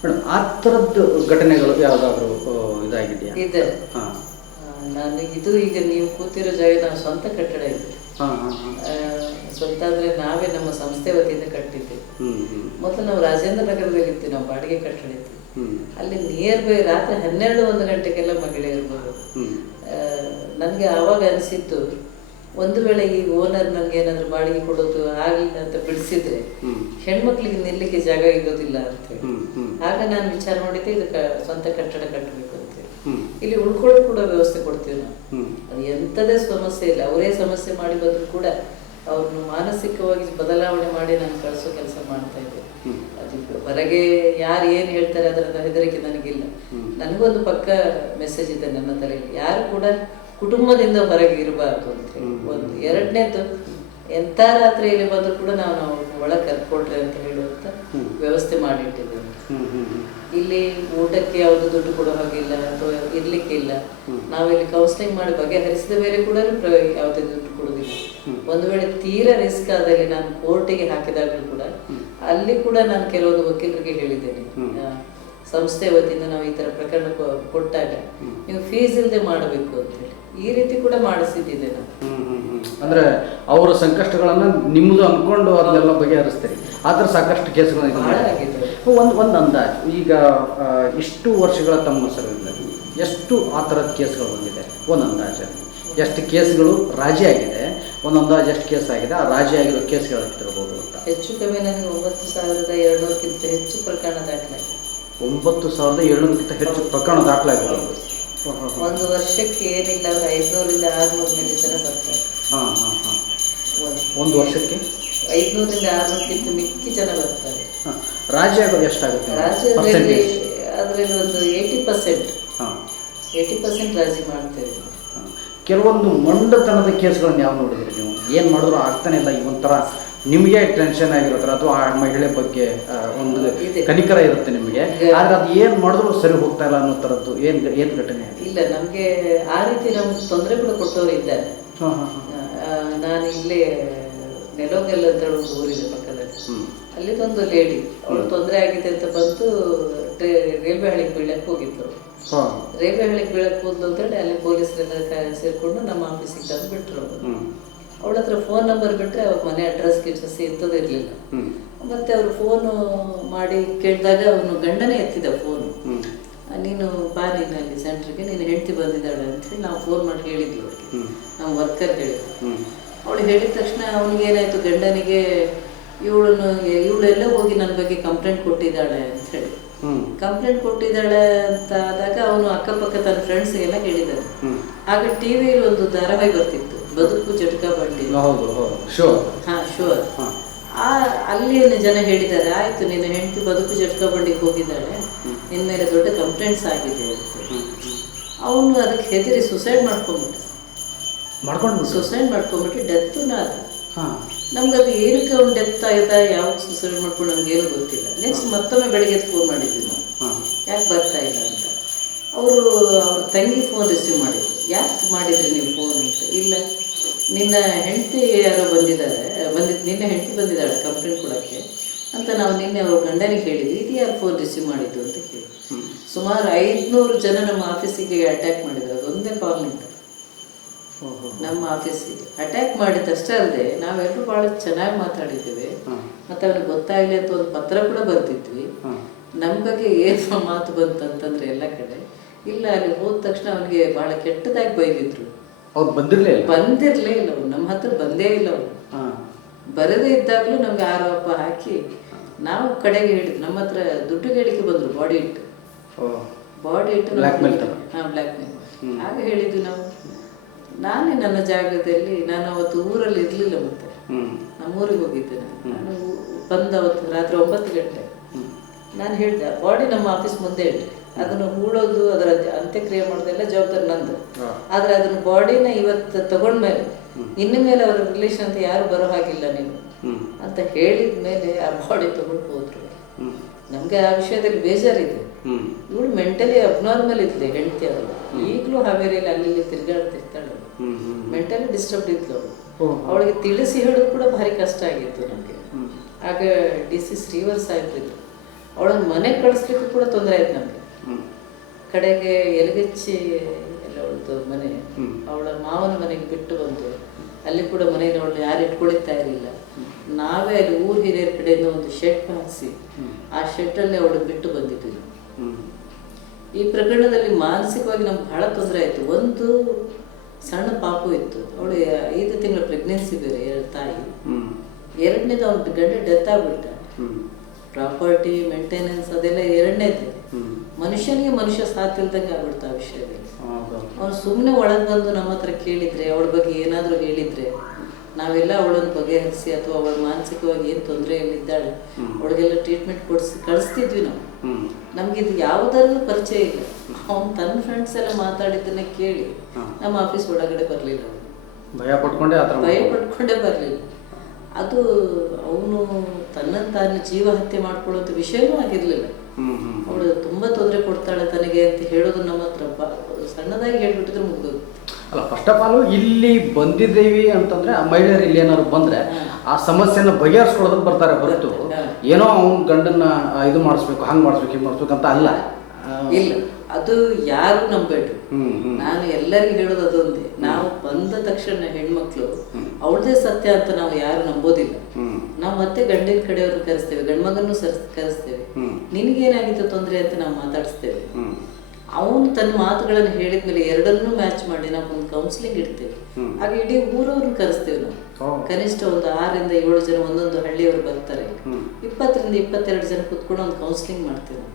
Madam ಆ ಥರದ್ದು ಘಟನೆಗಳು ಯಾವುದಾದ್ರೂ ಇದಾಗಿದೆಯಾ? ಇದೆ. ಹಾಂ. ನಾನು ಇದು ಈಗ ನೀವು ಕೂತಿರೋ ಜಾಗ ನಾವು ಸ್ವಂತ ಕಟ್ಟಡ ಇದೆ. ಹಾಂ ಹಾಂ ಹಾಂ. ಸ್ವಂತ ಅಂದರೆ ನಾವೇ ನಮ್ಮ ಸಂಸ್ಥೆ ವತಿಯಿಂದ ಕಟ್ಟಿದ್ದೇವೆ. ಮೊದಲು ನಾವು ರಾಜೇಂದ್ರ ನಗರದಲ್ಲಿ ಇರ್ತೀವಿ, ನಾವು ಬಾಡಿಗೆ ಕಟ್ಟಡ ಇತ್ತು. ಅಲ್ಲಿ ನಿಯರ್ ಬೈ ರಾತ್ರಿ 12-1 ಗಂಟೆಗೆಲ್ಲ ಮಹಿಳೆಯರು ಬರೋದು. ನನಗೆ ಆವಾಗ ಅನಿಸಿತ್ತು, ಒಂದು ವೇಳೆ ಈ ಓನರ್ ನನಗೆ ಏನಾದರೂ ಬಾಡಿಗೆ ಕೊಡೋದು ಆಗಲಿಲ್ಲ ಅಂತ ಬಿಡಿಸಿದ್ರೆ ಹೆಣ್ಮಕ್ಳಿಗೆ ನಿಲ್ಲಕ್ಕೆ ಜಾಗ ಇರೋದಿಲ್ಲ ಅಂತೇಳಿ. ಆಗ ನಾನು ವಿಚಾರ ಮಾಡಿದ್ದೆ, ಇದು ಸ್ವಂತ ಕಟ್ಟಡ ಕಟ್ಟಬೇಕು ಅಂತೇಳಿ. ಇಲ್ಲಿ ಉಳ್ಕೊಳ್ಳೋದು ಕೂಡ ವ್ಯವಸ್ಥೆ ಕೊಡ್ತೀವಿ ನಾವು. ಅದು ಎಂಥದೇ ಸಮಸ್ಯೆ ಇಲ್ಲ, ಅವರೇ ಸಮಸ್ಯೆ ಮಾಡಿ ಬಂದರೂ ಕೂಡ ಅವ್ರನ್ನು ಮಾನಸಿಕವಾಗಿ ಬದಲಾವಣೆ ಮಾಡಿ ನಾನು ಕಳಿಸೋ ಕೆಲಸ ಮಾಡ್ತಾ ಇದ್ದೆ. ಅದಕ್ಕೆ ಹೊರಗೆ ಯಾರು ಏನು ಹೇಳ್ತಾರೆ ಅದರ ಹೆದರಿಕೆ ನನಗಿಲ್ಲ. ನನಗೊಂದು ಪಕ್ಕ ಮೆಸೇಜ್ ಇದೆ ನನ್ನ ತಲೆಯಲ್ಲಿ, ಯಾರು ಕೂಡ ಕುಟುಂಬದಿಂದ ಹೊರಗೆ ಇರಬಾರ್ದು ಅಂತೇಳಿ ಒಂದು. ಎರಡನೇದು, ಎಂಥ ರಾತ್ರಿಯಲ್ಲಿ ಬಂದರೂ ಕೂಡ ನಾವು ಒಳಗೆ ಕರ್ಕೊಳ್ರಿ ಅಂತ ಹೇಳುವಂಥ ವ್ಯವಸ್ಥೆ ಮಾಡಿಟ್ಟಿದ್ದೇವೆ. ಇಲ್ಲಿ ಊಟಕ್ಕೆ ಯಾವುದು ದುಡ್ಡು ಕೊಡೋ ಹಾಗಿಲ್ಲ ಅಥವಾ ಇರ್ಲಿಕ್ಕೆ ಇಲ್ಲ. ನಾವಿಲ್ಲಿ ಕೌನ್ಸಿಲಿಂಗ್ ಮಾಡಿ ಬಗೆಹರಿಸಿದ ಬೇರೆ ಕೂಡ ಯಾವುದೇ ದುಡ್ಡು ಕೊಡೋದಿಲ್ಲ. ಒಂದು ವೇಳೆ ತೀರಾ ರಿಸ್ಕ್ ಆದಲ್ಲಿ ನಾನು ಕೋರ್ಟಿಗೆ ಹಾಕಿದಾಗಲೂ ಕೂಡ ಅಲ್ಲಿ ಕೂಡ ನಾನು ಕೆಲವೊಂದು ವಕೀಲರಿಗೆ ಹೇಳಿದ್ದೇನೆ, ಸಂಸ್ಥೆ ವತಿಯಿಂದ ನಾವು ಈ ಥರ ಪ್ರಕರಣ ಕೊಟ್ಟಾಗ ನೀವು ಫೀಸ್ ಇಲ್ಲದೆ ಮಾಡಬೇಕು ಅಂತೇಳಿ. ಈ ರೀತಿ ಕೂಡ ಮಾಡಿಸಿದ್ದೆ ನಾನು. ಅಂದ್ರೆ ಅವರ ಸಂಕಷ್ಟಗಳನ್ನ ನಿಮ್ಮದು ಅನ್ಕೊಂಡು ಅದನ್ನೆಲ್ಲ ಬಗೆಹರಿಸ್ತೀರಿ. ಆದ್ರೆ ಸಾಕಷ್ಟು ಕೇಸ್ಗಳು ಒಂದು ಅಂದಾಜು, ಈಗ ಇಷ್ಟು ವರ್ಷಗಳ ತಮ್ಮ ಸರ್ವಿಸ್ನಲ್ಲಿ ಎಷ್ಟು ಆ ಥರದ ಕೇಸ್ಗಳು ಬಂದಿದೆ? ಒಂದು ಅಂದಾಜು ಎಷ್ಟು ಕೇಸ್ಗಳು ರಾಜಿ ಆಗಿದೆ, ಒಂದು ಅಂದಾಜು ಎಷ್ಟು ಕೇಸ್ ಆಗಿದೆ, ಆ ರಾಜಿ ಆಗಿರೋ ಕೇಸ್ಗಳು ಎಷ್ಟಿರ್ಬೋದು ಅಂತ? ಹೆಚ್ಚು ಕಮ್ಮಿ ನನಗೆ 9,200ಕ್ಕಿಂತ ಹೆಚ್ಚು ಪ್ರಕರಣ ದಾಖಲಾಗಿದೆ. 9,200ಕ್ಕಿಂತ ಹೆಚ್ಚು ಪ್ರಕರಣ ದಾಖಲಾಗಿರೋದು ಒಂದು ವರ್ಷಕ್ಕೆ ಏನಿಲ್ಲ ಅಂದ್ರೆ 500ರಿಂದ 600 ಜನ ಬರ್ತಾರೆ. ಹಾಂ ಹಾಂ ಹಾಂ. ಒಂದು ವರ್ಷಕ್ಕೆ 500ರಿಂದ 600ಕ್ಕಿಂತ ಮಿಕ್ಕಿ ಜನ ಬರ್ತಾರೆ. ರಾಜ್ಯ ಆಗೋದು ಎಷ್ಟಾಗುತ್ತೆ? ರಾಜ್ಯದಲ್ಲಿ ಅದರಲ್ಲಿ ಒಂದು 80%. ಹಾಂ, 80% ರಾಜಿ ಮಾಡ್ತೇವೆ. ಕೆಲವೊಂದು ಮೊಂಡತನದ ಕೇಸ್ಗಳನ್ನು ಯಾವ ನೋಡಿದ್ರಿ ನೀವು? ಏನು ಮಾಡಿದ್ರು ಆಗ್ತಾನೆ ಇಲ್ಲ, ಈ ಒಂಥರ ನಿಮಗೆ ಟೆನ್ಷನ್ ಆಗಿರುತ್ತೆ, ಅಥವಾ ಆ ಮಹಿಳೆ ಬಗ್ಗೆ ಒಂದು ಕನಿಕರ ಇರುತ್ತೆ ನಿಮಗೆ, ಆದರೆ ಅದು ಏನು ಮಾಡಿದ್ರು ಸರಿ ಹೋಗ್ತಾ ಇಲ್ಲ ಅನ್ನೋ ಥರದ್ದು ಏನು ಘಟನೆ? ಇಲ್ಲ, ನಮಗೆ ಆ ರೀತಿ ನಮ್ಗೆ ತೊಂದರೆ ಕೂಡ ಕೊಟ್ಟವರು ಇದ್ದಾರೆ. ನಾನು ಇಲ್ಲೇ ನೆಲೋಗಲ್ ಅಂತ ಒಂದು ಊರಿದೆ ಪಕ್ಕದಲ್ಲಿ, ಅಲ್ಲಿದೊಂದು ಲೇಡಿ, ಅವಳು ತೊಂದರೆ ಆಗಿದೆ ಅಂತ ಬಂದು ರೈಲ್ವೆ ಹಳಿಗೆ ಬೀಳಕ್ಕೆ ಹೋಗಿತ್ತು. ರೈಲ್ವೆ ಹಳಿಗೆ ಬೀಳಕ್ಕೆ ಹೋದ್ದು ಅಂತೇಳಿ ಅಲ್ಲಿ ಪೊಲೀಸರೆಲ್ಲ ಸೇರಿಕೊಂಡು ನಮ್ಮ ಆಫೀಸಿಗೆ ತಂದು ಬಿಟ್ಟರು. ಅವಳ ಹತ್ರ ಫೋನ್ ನಂಬರ್ ಬಿಟ್ಟರೆ ಅವ್ರ ಮನೆ ಅಡ್ರೆಸ್ ಗಿಡ್ರೆಸ್ ಇಂಥದ್ದು ಇರಲಿಲ್ಲ. ಮತ್ತು ಅವರು ಫೋನು ಮಾಡಿ ಕೇಳಿದಾಗ ಅವನು ಗಂಡನೇ ಎತ್ತಿದ ಫೋನು. ನೀನು ಬಾ, ನೀನು ಅಲ್ಲಿ ಸೆಂಟ್ರಿಗೆ ನೀನು ಹೆಂಡತಿ ಬಂದಿದ್ದಾಳೆ ಅಂಥೇಳಿ ನಾವು ಫೋನ್ ಮಾಡಿ ಹೇಳಿದ್ವಿ ಅವ್ರಿಗೆ, ನಾವು ವರ್ಕರ್ ಹೇಳಿದ್ವಿ. ಅವಳು ಹೇಳಿದ ತಕ್ಷಣ ಅವನಿಗೆ ಏನಾಯಿತು, ಗಂಡನಿಗೆ ಇವಳೆಲ್ಲ ಹೋಗಿ ನನ್ನ ಬಗ್ಗೆ ಕಂಪ್ಲೇಂಟ್ ಕೊಟ್ಟಿದ್ದಾಳೆ ಅಂಥೇಳಿ. ಕಂಪ್ಲೇಂಟ್ ಕೊಟ್ಟಿದ್ದಾಳೆ ಅಂತ ಆದಾಗ ಅವನು ಅಕ್ಕಪಕ್ಕ ತನ್ನ ಫ್ರೆಂಡ್ಸ್ಗೆಲ್ಲ ಹೇಳಿದ್ದಾನೆ. ಆಗ ಟಿವಿಯಲ್ಲಿ ಒಂದು ಧಾರಾವಾಹಿ ಬರ್ತಿತ್ತು, ಬದುಕು ಜಟಕಾ ಬಂಡಿ. ಹಾಂ, ಶೋರ್. ಅಲ್ಲಿ ಜನ ಹೇಳಿದ್ದಾರೆ, ಆಯಿತು ನಿನ್ನ ಹೆಂಡತಿ ಬದುಕು ಜಟಕಾ ಬಂಡಿಗೆ ಹೋಗಿದ್ದಾಳೆ, ನಿನ್ನ ಮೇಲೆ ದೊಡ್ಡ ಕಂಪ್ಲೇಂಟ್ಸ್ ಆಗಿದೆ ಅಂತ. ಅವನು ಅದಕ್ಕೆ ಹೆದರಿ ಸುಸೈಡ್ ಮಾಡ್ಕೊಂಡ್ಬಿಟ್ಟು ಡೆತ್ತು ಆದ. ನಮ್ಗದು ಏನಕ್ಕೆ ಅವ್ನು ಡೆತ್ ಆಯ್ತಾ, ಯಾವಾಗ ಸುಸೈಡ್ ಮಾಡ್ಕೊಂಡು ನಮ್ಗೇನು ಗೊತ್ತಿಲ್ಲ. ನೆಕ್ಸ್ಟ್ ಮತ್ತೊಮ್ಮೆ ಬೆಳಗ್ಗೆ ಫೋನ್ ಮಾಡಿದ್ವಿ ನಾವು, ಯಾಕೆ ಬರ್ತಾ ಇಲ್ಲ ಅಂತ. ಅವ್ರ ತಂಗಿ ಫೋನ್ ರಿಸೀವ್ ಮಾಡಿದ್ರು. ಯಾಕೆ ಮಾಡಿದ್ರಿ ನೀವು ಫೋನ್ ಅಂತ? ಇಲ್ಲ, ನಿನ್ನ ಹೆಂಡತಿ ಯಾರೋ ನಿನ್ನೆ ಹೆಂಡತಿ ಬಂದಿದ್ದಾಳೆ ಕಂಪ್ಲೇಂಟ್ ಕೊಡೋಕ್ಕೆ ಅಂತ ನಾವು ನಿನ್ನೆ ಅವ್ರ ಗಂಡನಿಗೆ ಹೇಳಿದ್ವಿ. ಇದು ಯಾರು ಫೋನ್ ರಿಸೀವ್ ಮಾಡಿದ್ದು ಅಂತ ಕೇಳಿ ಸುಮಾರು 500 ಜನ ನಮ್ಮ ಆಫೀಸಿಗೆ ಅಟ್ಯಾಕ್ ಮಾಡಿದ್ರು. ಅದೊಂದೇ ಕಾಲ್ನಿಂದ ನಮ್ಮ ಆಫೀಸಿಗೆ ಅಟ್ಯಾಕ್ ಮಾಡಿದಷ್ಟೇ ಅಲ್ಲದೆ ನಾವೆಲ್ಲರೂ ಭಾಳ ಚೆನ್ನಾಗಿ ಮಾತಾಡಿದ್ದೇವೆ. ಮತ್ತು ಅವ್ರಿಗೆ ಗೊತ್ತಾಗಲಿ ಅಂತ ಒಂದು ಪತ್ರ ಕೂಡ ಬರ್ತಿದ್ವಿ. ನಮ್ಮ ಬಗ್ಗೆ ಏನು ಮಾತು ಬಂತಂತಂದ್ರೆ ಎಲ್ಲ ಕಡೆ ಇಲ್ಲ, ಅಲ್ಲಿ ಹೋದ ತಕ್ಷಣ ಅವನಿಗೆ ಭಾಳ ಕೆಟ್ಟದಾಗಿ ಬೈದಿದ್ರು. ಅವ್ರು ಬಂದಿರಲೇ ಇಲ್ಲ, ಅವ್ರು ನಮ್ಮ ಹತ್ರ ಬಂದೇ ಇಲ್ಲ. ಅವರು ಬರದೇ ಇದ್ದಾಗಲೂ ನಮ್ಗೆ ಆರೋಪ ಹಾಕಿ ನಾವು ಕಡೆಗೆ ಹೇಳಿದ್ವಿ. ನಮ್ಮ ಹತ್ರ ದುಡ್ಡು ಹೇಳಿಕೆ ಬಂದರು, ಬಾಡಿ ಇಟ್ಟು ಬ್ಲ್ಯಾಕ್ ಮೇಲ್. ಆಗ ಹೇಳಿದ್ವಿ ನಾವು. ನಾನೇ ನನ್ನ ಜಾಗದಲ್ಲಿ, ನಾನು ಅವತ್ತು ಊರಲ್ಲಿ ಇರಲಿಲ್ಲ, ಮತ್ತೆ ನಮ್ಮೂರಿಗೆ ಹೋಗಿದ್ದೆ. ನಾನು ಬಂದು ಅವತ್ತು ರಾತ್ರಿ 9 ಗಂಟೆ ನಾನು ಹೇಳಿದೆ, ಬಾಡಿ ನಮ್ಮ ಆಫೀಸ್ ಮುಂದೆ ಇಟ್ಟೆ, ಅದನ್ನು ಹೂಡೋದು ಅದರ ಅಂತ್ಯಕ್ರಿಯೆ ಮಾಡೋದೆಲ್ಲ ಜವಾಬ್ದಾರಿ ನಂದು. ಆದರೆ ಅದನ್ನು ಬಾಡಿನ ಇವತ್ತು ತಗೊಂಡ್ಮೇಲೆ ಇನ್ನು ಮೇಲೆ ಅವರ ರಿಲೇಷನ್ ಅಂತ ಯಾರು ಬರೋ ಹಾಗಿಲ್ಲ ನೀವು ಅಂತ ಹೇಳಿದ ಮೇಲೆ ಆ ಬಾಡಿ ತಗೊಂಡು ಹೋದ್ರು. ನಮಗೆ ಆ ವಿಷಯದಲ್ಲಿ ಬೇಜಾರಿದೆ. ಇವಳು ಮೆಂಟಲಿ ಅಬ್ನಾರ್ಮಲ್ ಇದ್ಲೆ ಹೆಂಡತಿ ಅವರು. ಈಗಲೂ ಹಾವೇರಿಯಲ್ಲಿ ಅಲ್ಲಿ ತಿರ್ಗಾಡ್ತಿರ್ತಾಳೆ. ಮೆಂಟಲಿ ಡಿಸ್ಟರ್ಬ್ಡ್ ಇದ್ಲು ಅವಳು. ಅವಳಿಗೆ ತಿಳಿಸಿ ಹೇಳೋದು ಕೂಡ ಭಾರಿ ಕಷ್ಟ ಆಗಿತ್ತು ನಮಗೆ. ಆಗ DC ಶ್ರೀವರ್ ಸಾಹೇಬ್ರಿದ್ರು. ಅವಳನ್ನ ಮನೆಗೆ ಕಳಿಸ್ಲಿಕ್ಕೂ ಕೂಡ ತೊಂದರೆ ಆಯ್ತು ನಮಗೆ. ಕಡೆಗೆ ಎಲಗಚ್ಚಿ ಎಲ್ಲ ಅವಳದು ಮನೆ, ಅವಳ ಮಾವನ ಮನೆಗೆ ಬಿಟ್ಟು ಬಂದು ಅಲ್ಲಿ ಕೂಡ ಮನೆಯಲ್ಲಿ ಅವಳು ಯಾರು ಇಟ್ಕೊಳಿತಾ ಇರಲಿಲ್ಲ. ನಾವೇ ಅಲ್ಲಿ ಊರು ಹಿರಿಯರ ಕಡೆಯಿಂದ ಒಂದು ಶೆಡ್ ಹಾಕಿಸಿ ಆ ಶೆಡ್ಡಲ್ಲಿ ಅವಳು ಬಿಟ್ಟು ಬಂದಿದ್ವಿ. ಈ ಪ್ರಕರಣದಲ್ಲಿ ಮಾನಸಿಕವಾಗಿ ನಮ್ಗೆ ಬಹಳ ತೊಂದರೆ ಆಯಿತು. ಒಂದು ಸಣ್ಣ ಪಾಪು ಇತ್ತು, ಅವಳು 5 ತಿಂಗಳ ಪ್ರೆಗ್ನೆನ್ಸಿ ಬೇರೆ, ತಾಯಿ. ಎರಡನೇದು ಅವ್ನ ಗಂಡ ಡೆತ್ ಆಗ್ಬಿಟ್ಟ. ಪ್ರಾಪರ್ಟಿ ಮೇಂಟೆನೆನ್ಸ್ ಅದೆಲ್ಲ ಎರಡನೇದು. ಮನುಷ್ಯನಿಗೆ ಮನುಷ್ಯ ಸಾಥ್ ಇಲ್ದಂಗೆ ಆಗ್ಬಿಡ್ತು ಆ ವಿಷಯದಲ್ಲಿ. ಅವ್ನು ಸುಮ್ಮನೆ ಒಳಗೆ ಬಂದು ನಮ್ಮ ಹತ್ರ ಕೇಳಿದ್ರೆ, ಅವಳ ಬಗ್ಗೆ ಏನಾದರೂ ಹೇಳಿದ್ರೆ ನಾವೆಲ್ಲ ಅವಳನ್ನು ಬಗೆಹರಿಸಿ ಅಥವಾ ಅವಳ ಮಾನಸಿಕವಾಗಿ ಏನು ತೊಂದರೆಯಲ್ಲಿದ್ದಾಳೆ ಅವಳಿಗೆಲ್ಲ ಟ್ರೀಟ್ಮೆಂಟ್ ಕೊಡಿಸಿ ಕಳಿಸ್ತಿದ್ವಿ ನಾವು. ನಮಗಿದು ಯಾವುದರಲ್ಲೂ ಪರಿಚಯ ಇಲ್ಲ. ಅವ್ನು ತನ್ನ ಫ್ರೆಂಡ್ಸ್ ಎಲ್ಲ ಮಾತಾಡಿದ್ದನ್ನ ಕೇಳಿ ನಮ್ಮ ಆಫೀಸ್ ಒಳಗಡೆ ಬರಲಿಲ್ಲ. ಭಯ ಪಟ್ಕೊಂಡೇ ಬರಲಿಲ್ಲ. ಅದು ಅವನು ತನ್ನನ್ನು ತಾನು ಜೀವ ಹತ್ಯೆ ಮಾಡ್ಕೊಳ್ಳೋಂಥ ವಿಷಯವೂ ಆಗಿರಲಿಲ್ಲ. ಅವಳು ತುಂಬ ತೊಂದರೆ ಕೊಡ್ತಾಳೆ ತನಗೆ ಅಂತ ಹೇಳೋದು ನಮ್ಮ ಹತ್ರ ಸಣ್ಣದಾಗಿ ಹೇಳ್ಬಿಟ್ಟಿದ್ರೆ ಮುಗಿದೋದು. ಅಲ್ಲ, ಫಸ್ಟ್ ಆಫ್ ಆಲ್ ಇಲ್ಲಿ ಬಂದಿದ್ದೇವೆ ಅಂತಂದ್ರೆ ಆ ಮಹಿಳೆಯರು ಇಲ್ಲಿ ಏನಾದ್ರು ಬಂದ್ರೆ ಆ ಸಮಸ್ಯೆನ ಬಗೆಹರಿಸ್ಕೊಳ್ಳೋದಕ್ಕೆ ಬರ್ತಾರೆ ಹೊರತು ಏನೋ ಅವ್ನ ಗಂಡನ್ನ ಇದು ಮಾಡಿಸ್ಬೇಕು, ಹಂಗೆ ಮಾಡಿಸ್ಬೇಕು, ಹಿಂಗೆ ಮಾಡಿಸ್ಬೇಕು ಅಂತ ಅಲ್ಲ. ಇಲ್ಲ, ಅದು ಯಾರು ನಂಬೇಡ್ರಿ. ನಾನು ಎಲ್ಲರಿಗೂ ಹೇಳೋದು ಅದೊಂದೇ, ನಾವು ಬಂದ ತಕ್ಷಣ ಹೆಣ್ಮಕ್ಳು ಅವಳದೇ ಸತ್ಯ ಅಂತ ನಾವು ಯಾರು ನಂಬೋದಿಲ್ಲ. ನಾವು ಮತ್ತೆ ಗಂಡಿನ ಕಡೆಯವ್ರನ್ನ ಕರೆಸ್ತೇವೆ, ಗಂಡ್ಮಗನ್ನು ಕರೆಸ್ತೇವೆ. ನಿನಗೇನಾಗಿತ್ತು ತೊಂದರೆ ಅಂತ ನಾವು ಮಾತಾಡಿಸ್ತೇವೆ. ಅವನು ತನ್ನ ಮಾತುಗಳನ್ನು ಹೇಳಿದ್ಮೇಲೆ ಎರಡನ್ನೂ ಮ್ಯಾಚ್ ಮಾಡಿ ನಾವು ಒಂದು ಕೌನ್ಸಿಲಿಂಗ್ ಇಡ್ತೇವೆ. ಆಗ ಇಡೀ ಊರವ್ರನ್ನ ಕರೆಸ್ತೇವೆ ನಾವು. ಕನಿಷ್ಠ ಒಂದು 6 ರಿಂದ 7 ಜನ ಒಂದೊಂದು ಹಳ್ಳಿಯವರು ಬರ್ತಾರೆ. 20 ರಿಂದ 22 ಜನ ಕುತ್ಕೊಂಡು ಒಂದು ಕೌನ್ಸಿಲಿಂಗ್ ಮಾಡ್ತೇವೆ ನಾವು.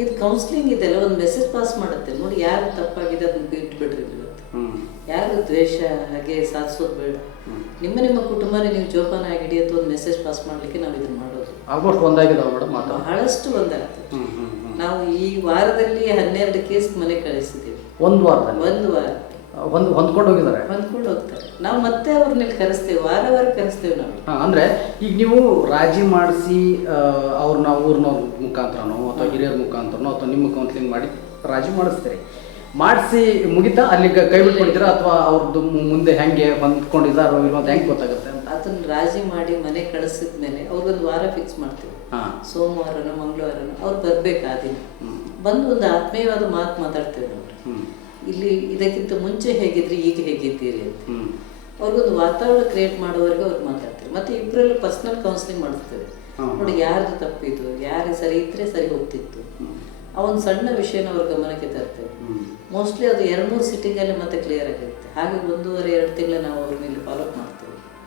ಇದು ಕೌನ್ಸಿಲಿಂಗ್ ಇದೆಲ್ಲ ಒಂದು ಮೆಸೇಜ್ ಪಾಸ್ ಮಾಡುತ್ತೆ. ನೋಡಿ, ಯಾರು ತಪ್ಪಾಗಿದೆ ಅದನ್ನ ಇಟ್ಬಿಡ್ರಿ. ಯಾರು ದ್ವೇಷ ಹಾಗೆ ಸಾಧಿಸೋದು ಬೇಡ. ನಿಮ್ಮ ಕುಟುಂಬನೇ ನೀವು ಜೋಪಾನ ಹಿಡಿ ಅಂತ ಒಂದು ಮೆಸೇಜ್ ಪಾಸ್ ಮಾಡ್ಲಿಕ್ಕೆ ನಾವು ಇದನ್ನ ಮಾಡೋದು. ಆಲ್ಮೋಸ್ಟ್ ಒಂದಾಗಿದಾವೆ ಮೇಡಮ್, ಬಹಳಷ್ಟು ಒಂದಾಗ್ತದೆ. ನಾವು ಈ ವಾರದಲ್ಲಿ 12 ಕೇಸ್ ಮನೆ ಕಳಿಸಿದ್ದೀವಿ. ಒಂದು ವಾರ ಹೊಂದ್ಕೊಂಡು ಹೋಗಿದ್ದಾರೆ. ಹೊಂದ್ಕೊಂಡು ಹೋಗ್ತಾರೆ. ನಾವು ಮತ್ತೆ ಅವ್ರನ್ನ ಕರೆಸ್ತೇವೆ, ವಾರ ಕರೆಸ್ತೇವೆ ನಾವು. ಅಂದ್ರೆ ಈಗ ನೀವು ರಾಜಿ ಮಾಡಿಸಿ ಅವ್ರನ್ನ ಊರಿನ ಮುಖಾಂತರನೋ ಅಥವಾ ಹಿರಿಯರ ಮುಖಾಂತರನೋ ಅಥವಾ ನಿಮ್ಮ ಕೌನ್ಸಿಲಿಂಗ್ ಮಾಡಿ ರಾಜಿ ಮಾಡಿಸ್ತೀರಿ. ಮಾಡಿಸಿ ಮುಗಿತಾ ಅಲ್ಲಿಗೆ ಕೈ ಬಿಟ್ಕೊಡ್ತೀರಾ ಅಥವಾ ಅವ್ರದ್ದು ಮುಂದೆ ಹೆಂಗೆ ಹೊಂದ್ಕೊಂಡಿದ್ದಾರೋ ಇಲ್ಲೋ ಅಂತ ಹೆಂಗೆ ಗೊತ್ತಾಗುತ್ತೆ? ಅದನ್ನ ರಾಜಿ ಮಾಡಿ ಮನೆ ಕಳಿಸಿದ್ಮೇಲೆ ಅವ್ರಿಗೊಂದು ವಾರ ಫಿಕ್ಸ್ ಮಾಡ್ತೀವಿ. ಸೋಮವಾರನೋ ಮಂಗಳವಾರನೋ ಅವ್ರು ಬರ್ಬೇಕು. ಆ ದಿನ ಬಂದು ಒಂದು ಆತ್ಮೀಯವಾದ ಮಾತು ಮಾತಾಡ್ತೇವೆ ನಾವು. ಇಲ್ಲಿ ಇದಕ್ಕಿಂತ ಮುಂಚೆ ಹೇಗಿದ್ರಿ, ಈಗ ಹೇಗಿದ್ದೀರಿ ಅಂತ ಅವ್ರಿಗೊಂದು ವಾತಾವರಣ ಕ್ರಿಯೇಟ್ ಮಾಡೋವರೆಗೆ ಅವ್ರಿಗೆ ಮಾತಾಡ್ತೇವೆ. ಮತ್ತೆ ಇಬ್ಬರಲ್ಲೂ ಪರ್ಸನಲ್ ಕೌನ್ಸಿಲಿಂಗ್ ಮಾಡಿಸ್ತೇವೆ. ನೋಡಿ, ಯಾರ್ದು ತಪ್ಪಿತ್ತು, ಯಾರು ಸರಿ ಇದ್ರೆ ಸರಿ ಹೋಗ್ತಿತ್ತು, ಆ ಒಂದು ಸಣ್ಣ ವಿಷಯನ ಅವ್ರ ಗಮನಕ್ಕೆ ತರ್ತೇವೆ. ಮೋಸ್ಟ್ಲಿ ಅದು 2-3 ಸಿಟ್ಟಿಂಗಲ್ಲಿ ಮತ್ತೆ ಕ್ಲಿಯರ್ ಆಗಿರುತ್ತೆ. ಹಾಗೆ 1-2 ತಿಂಗಳು ನಾವು ಅವ್ರ ಮೇಲೆ ಫಾಲೋ ಅಪ್ ಮಾಡ್ತೇವೆ.